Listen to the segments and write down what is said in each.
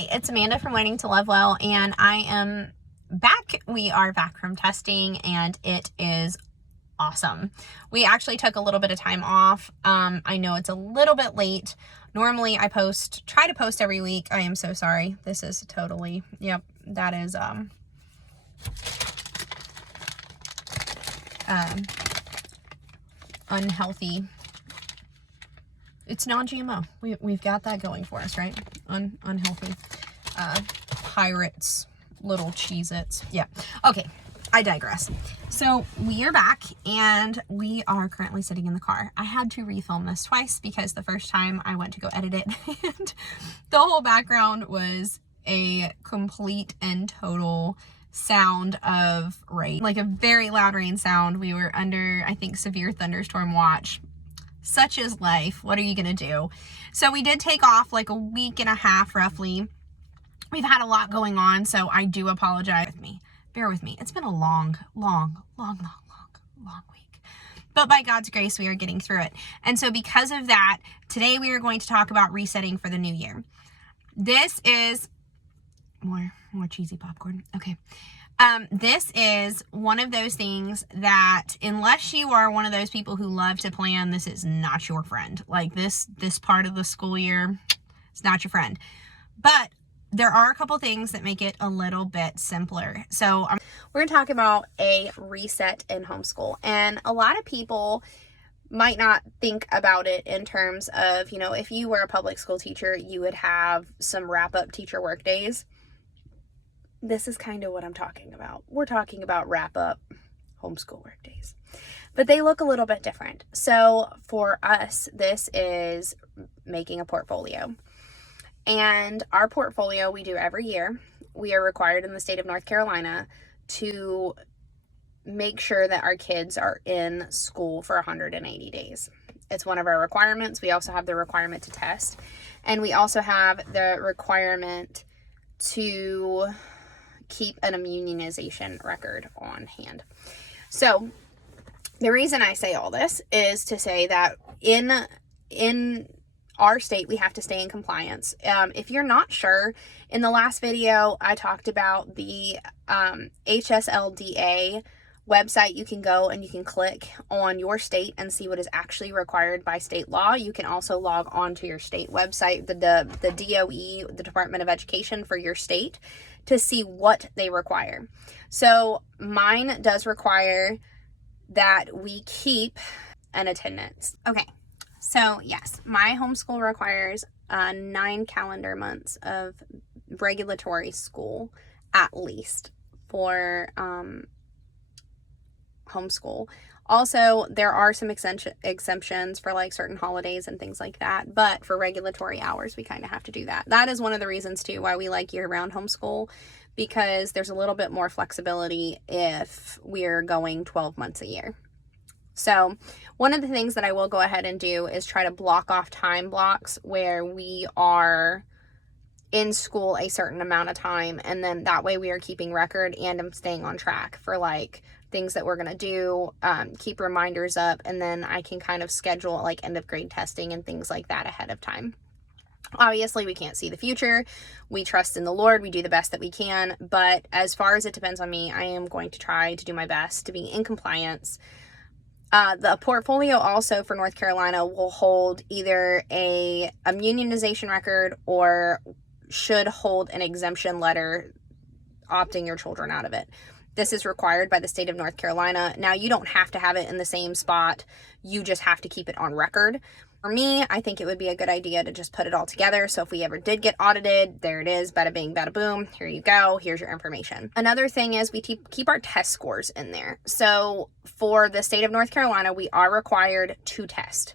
Hi, it's Amanda from Learning to Love Well, and I am back. We are back from testing, and it is awesome. We actually took a little bit of time off. I know it's a little bit late. Normally I try to post every week. I am so sorry. This is totally, yep, that is, unhealthy. It's non-GMO. We've got that going for us, right? Unhealthy. Pirates, little Cheez-Its. Yeah. Okay. I digress. So we are back and we are currently sitting in the car. I had to refilm this twice because the first time I went to go edit it and the whole background was a complete and total sound of rain, like a very loud rain sound. We were under, I think, severe thunderstorm watch. Such is life. What are you gonna do? So we did take off like a week and a half roughly. We've had a lot going on, so I do apologize. Bear with me. It's been a long week. But by God's grace, we are getting through it. And so because of that, today we are going to talk about resetting for the new year. This is more cheesy popcorn. Okay. This is one of those things that unless you are one of those people who love to plan, this is not your friend. Like this part of the school year, it's not your friend. But there are a couple things that make it a little bit simpler. So we're going to talk about a reset in homeschool. And a lot of people might not think about it in terms of, if you were a public school teacher, you would have some wrap-up teacher work days. This is kind of what I'm talking about. We're talking about wrap-up homeschool work days. But they look a little bit different. So for us, this is making a portfolio. And our portfolio we do every year. We are required in the state of North Carolina to make sure that our kids are in school for 180 days. It's one of our requirements. We also have the requirement to test. And we also have the requirement to keep an immunization record on hand. So the reason I say all this is to say that in our state, we have to stay in compliance. If you're not sure, in the last video, I talked about the HSLDA website. You can go and you can click on your state and see what is actually required by state law. You can also log on to your state website, the DOE, the Department of Education for your state, to see what they require. So mine does require that we keep an attendance. Okay. So yes, my homeschool requires 9 calendar months of regulatory school at least for homeschool. Also, there are some exemptions for like certain holidays and things like that, but for regulatory hours, we kind of have to do that. That is one of the reasons too why we like year-round homeschool, because there's a little bit more flexibility if we're going 12 months a year. So one of the things that I will go ahead and do is try to block off time blocks where we are in school a certain amount of time. And then that way we are keeping record and I'm staying on track for like things that we're going to do, keep reminders up. And then I can kind of schedule like end of grade testing and things like that ahead of time. Obviously, we can't see the future. We trust in the Lord. We do the best that we can. But as far as it depends on me, I am going to try to do my best to be in compliance. The portfolio also for North Carolina will hold either a immunization record or should hold an exemption letter opting your children out of it. This is required by the state of North Carolina. Now, you don't have to have it in the same spot. You just have to keep it on record. For me, I think it would be a good idea to just put it all together. So if we ever did get audited, there it is, bada bing, bada boom, here you go, here's your information. Another thing is we keep our test scores in there. So for the state of North Carolina, we are required to test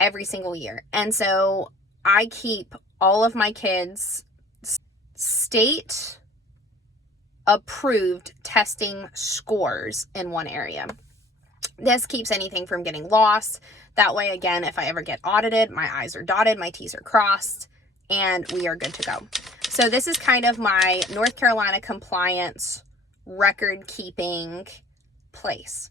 every single year. And so I keep all of my kids' state approved testing scores in one area. This keeps anything from getting lost. That way, again, if I ever get audited, my I's are dotted, my T's are crossed, and we are good to go. So this is kind of my North Carolina compliance record keeping place.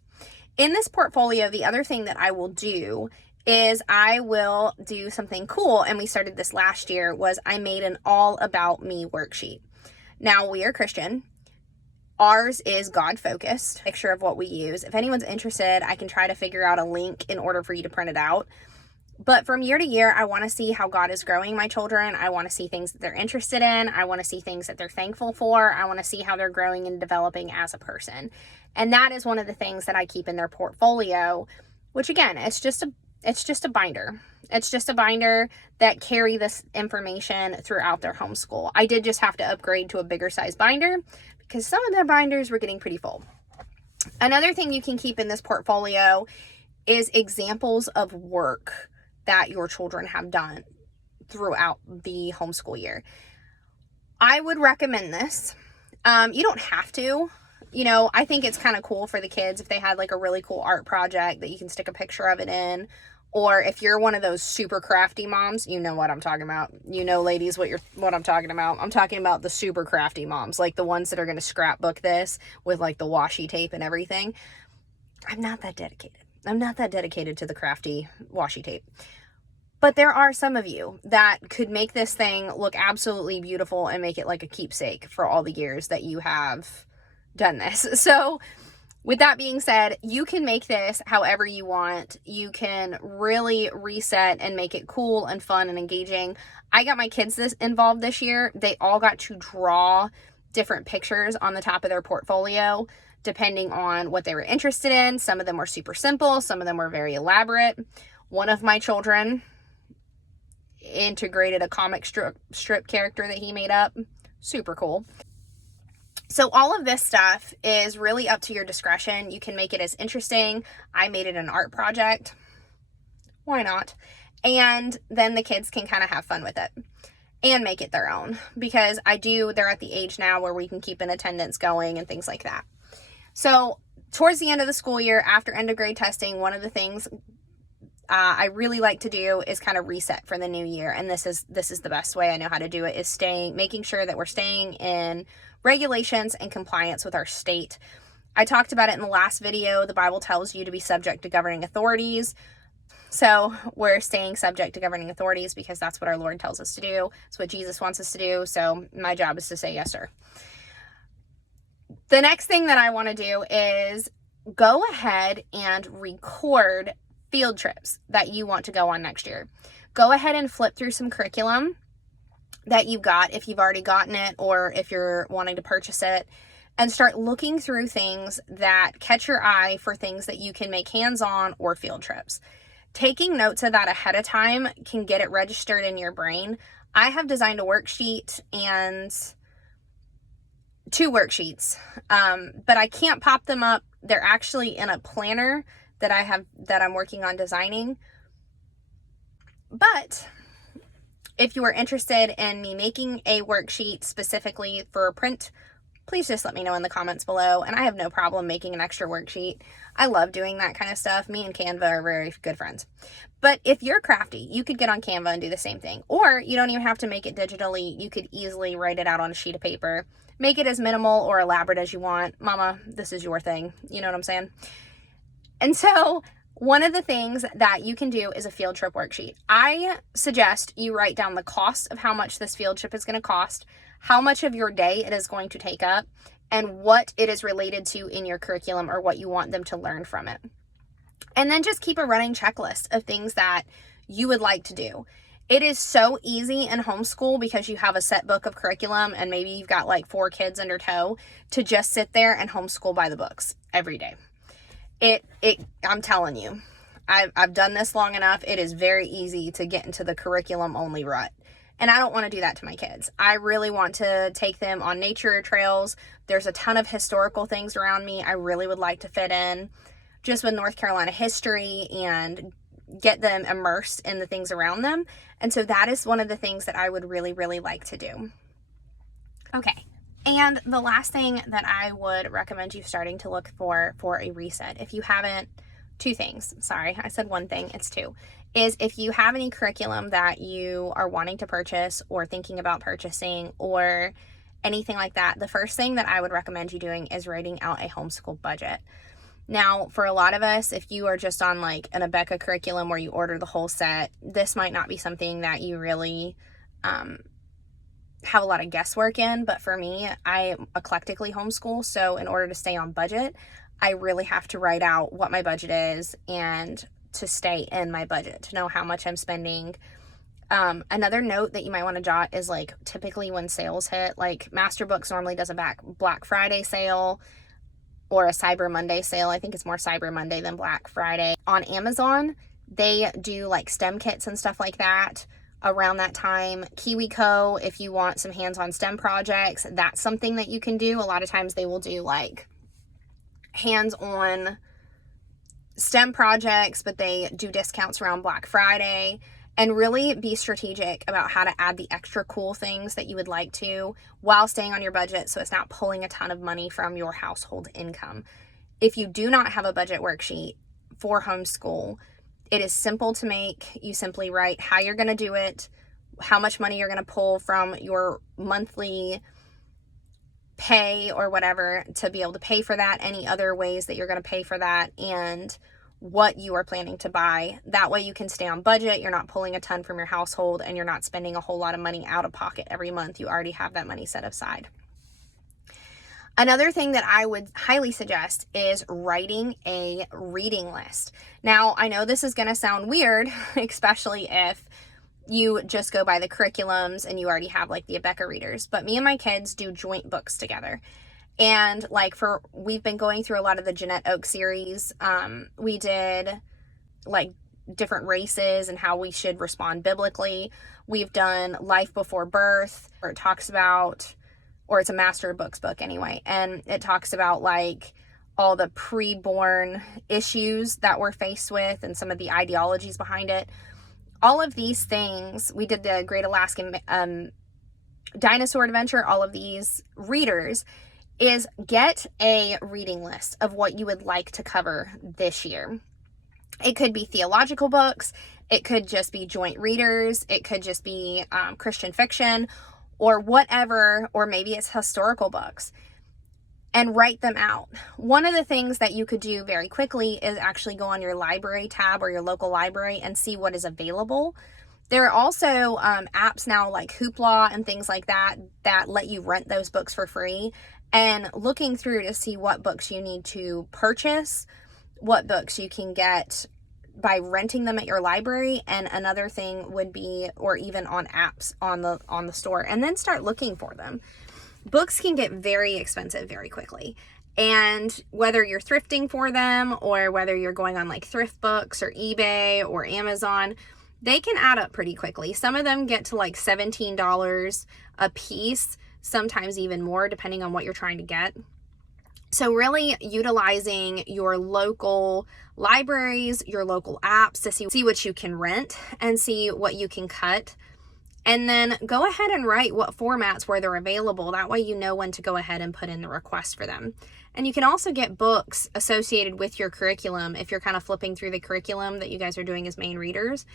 In this portfolio, the other thing that I will do is I will do something cool, and we started this last year, was I made an all about me worksheet. Now, we are Christian. Ours is God-focused, picture of what we use. If anyone's interested, I can try to figure out a link in order for you to print it out. But from year to year, I want to see how God is growing my children. I want to see things that they're interested in. I want to see things that they're thankful for. I want to see how they're growing and developing as a person. And that is one of the things that I keep in their portfolio, which again, it's just a binder. It's just a binder that carry this information throughout their homeschool. I did just have to upgrade to a bigger size binder because some of their binders were getting pretty full. Another thing you can keep in this portfolio is examples of work that your children have done throughout the homeschool year. I would recommend this. You don't have to. You know, I think it's kind of cool for the kids if they had like a really cool art project that you can stick a picture of it in. Or if you're one of those super crafty moms, you know what I'm talking about. You know, ladies, what I'm talking about. I'm talking about the super crafty moms, like the ones that are going to scrapbook this with like the washi tape and everything. I'm not that dedicated. I'm not that dedicated to the crafty washi tape. But there are some of you that could make this thing look absolutely beautiful and make it like a keepsake for all the years that you have done this. So with that being said, you can make this however you want. You can really reset and make it cool and fun and engaging. I got my kids involved this year. They all got to draw different pictures on the top of their portfolio, depending on what they were interested in. Some of them were super simple. Some of them were very elaborate. One of my children integrated a comic strip character that he made up. Super cool. So all of this stuff is really up to your discretion. You can make it as interesting. I made it an art project. Why not? And then the kids can kind of have fun with it and make it their own, because they're at the age now where we can keep an attendance going and things like that. So towards the end of the school year, after end of grade testing, one of the things I really like to do is kind of reset for the new year. And this is the best way I know how to do it, is making sure that we're staying in regulations and compliance with our state. I talked about it in the last video. The Bible tells you to be subject to governing authorities. So we're staying subject to governing authorities because that's what our Lord tells us to do. It's what Jesus wants us to do. So my job is to say yes, sir. The next thing that I want to do is go ahead and record field trips that you want to go on next year. Go ahead and flip through some curriculum that you've got, if you've already gotten it or if you're wanting to purchase it, and start looking through things that catch your eye for things that you can make hands-on or field trips. Taking notes of that ahead of time can get it registered in your brain. I have designed a worksheet and 2 worksheets, but I can't pop them up. They're actually in a planner that I'm working on designing. But if you are interested in me making a worksheet specifically for print, please just let me know in the comments below, and I have no problem making an extra worksheet. I love doing that kind of stuff. Me and Canva are very good friends. But if you're crafty, you could get on Canva and do the same thing. Or you don't even have to make it digitally. You could easily write it out on a sheet of paper. Make it as minimal or elaborate as you want. Mama, this is your thing. You know what I'm saying? And so one of the things that you can do is a field trip worksheet. I suggest you write down the cost of how much this field trip is going to cost, how much of your day it is going to take up, and what it is related to in your curriculum or what you want them to learn from it. And then just keep a running checklist of things that you would like to do. It is so easy in homeschool because you have a set book of curriculum and maybe you've got like 4 kids under tow to just sit there and homeschool by the books every day. I'm telling you, I've done this long enough. It is very easy to get into the curriculum only rut. And I don't want to do that to my kids. I really want to take them on nature trails. There's a ton of historical things around me I really would like to fit in, just with North Carolina history, and get them immersed in the things around them. And so that is one of the things that I would really, really like to do. Okay. And the last thing that I would recommend you starting to look for a reset, if you haven't, 2 things. Sorry, I said 1 thing, it's 2. Is if you have any curriculum that you are wanting to purchase or thinking about purchasing or anything like that, the first thing that I would recommend you doing is writing out a homeschool budget. Now, for a lot of us, if you are just on like an Abeka curriculum where you order the whole set, this might not be something that you really have a lot of guesswork in. But for me, I eclectically homeschool. So in order to stay on budget, I really have to write out what my budget is and to stay in my budget, to know how much I'm spending. Another note that you might want to jot is like typically when sales hit, like Master Books normally does a Black Friday sale or a Cyber Monday sale. I think it's more Cyber Monday than Black Friday. On Amazon, they do like STEM kits and stuff like that around that time. KiwiCo, if you want some hands-on STEM projects, that's something that you can do. A lot of times they will do like hands-on STEM projects, but they do discounts around Black Friday. And really be strategic about how to add the extra cool things that you would like to while staying on your budget, so it's not pulling a ton of money from your household income. If you do not have a budget worksheet for homeschool, it is simple to make. You simply write how you're going to do it, how much money you're going to pull from your monthly pay or whatever to be able to pay for that, any other ways that you're going to pay for that, and what you are planning to buy. That way you can stay on budget. You're not pulling a ton from your household and you're not spending a whole lot of money out of pocket every month. You already have that money set aside. Another thing that I would highly suggest is writing a reading list. Now, I know this is going to sound weird, especially if you just go by the curriculums and you already have like the Abeka readers, but me and my kids do joint books together. And like we've been going through a lot of the Jeanette Oak series. We did like different races and how we should respond biblically. We've done Life Before Birth, where it talks about, or it's a Master of Books book anyway. And it talks about like all the preborn issues that we're faced with and some of the ideologies behind it. All of these things, we did the Great Alaskan Dinosaur Adventure, all of these readers, is get a reading list of what you would like to cover this year. It could be theological books, it could just be joint readers, it could just be Christian fiction or whatever, or maybe it's historical books, and write them out. One of the things that you could do very quickly is actually go on your library tab or your local library and see what is available. There are also apps now like Hoopla and things like that that let you rent those books for free. And looking through to see what books you need to purchase, what books you can get by renting them at your library, and another thing would be, or even on apps on the store, and then start looking for them. Books can get very expensive very quickly, and whether you're thrifting for them or whether you're going on like Thrift Books or eBay or Amazon, they can add up pretty quickly. Some of them get to like $17 a piece, sometimes even more depending on what you're trying to get. So really utilizing your local libraries, your local apps to see what you can rent and see what you can cut. And then go ahead and write what formats where they're available. That way you know when to go ahead and put in the request for them. And you can also get books associated with your curriculum if you're kind of flipping through the curriculum that you guys are doing as main readers.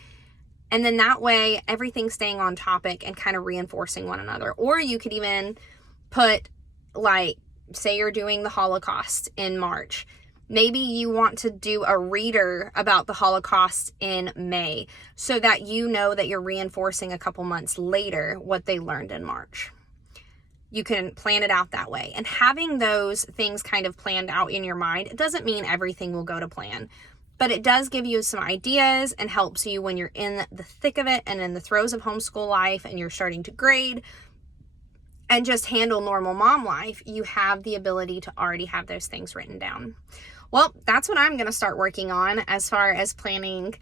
And then that way, everything's staying on topic and kind of reinforcing one another. Or you could even put, like, say you're doing the Holocaust in March. Maybe you want to do a reader about the Holocaust in May so that you know that you're reinforcing a couple months later what they learned in March. You can plan it out that way. And having those things kind of planned out in your mind, it doesn't mean everything will go to plan. But it does give you some ideas and helps you when you're in the thick of it and in the throes of homeschool life and you're starting to grade and just handle normal mom life. You have the ability to already have those things written down. Well, that's what I'm going to start working on as far as planning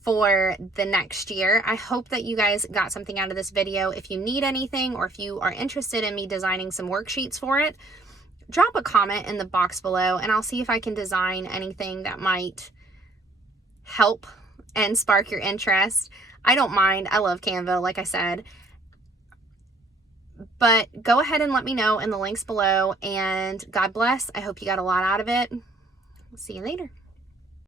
for the next year. I hope that you guys got something out of this video. If you need anything or if you are interested in me designing some worksheets for it, drop a comment in the box below and I'll see if I can design anything that might help and spark your interest. I don't mind. I love Canva, like I said. But go ahead and let me know in the links below, and God bless. I hope you got a lot out of it. See you later.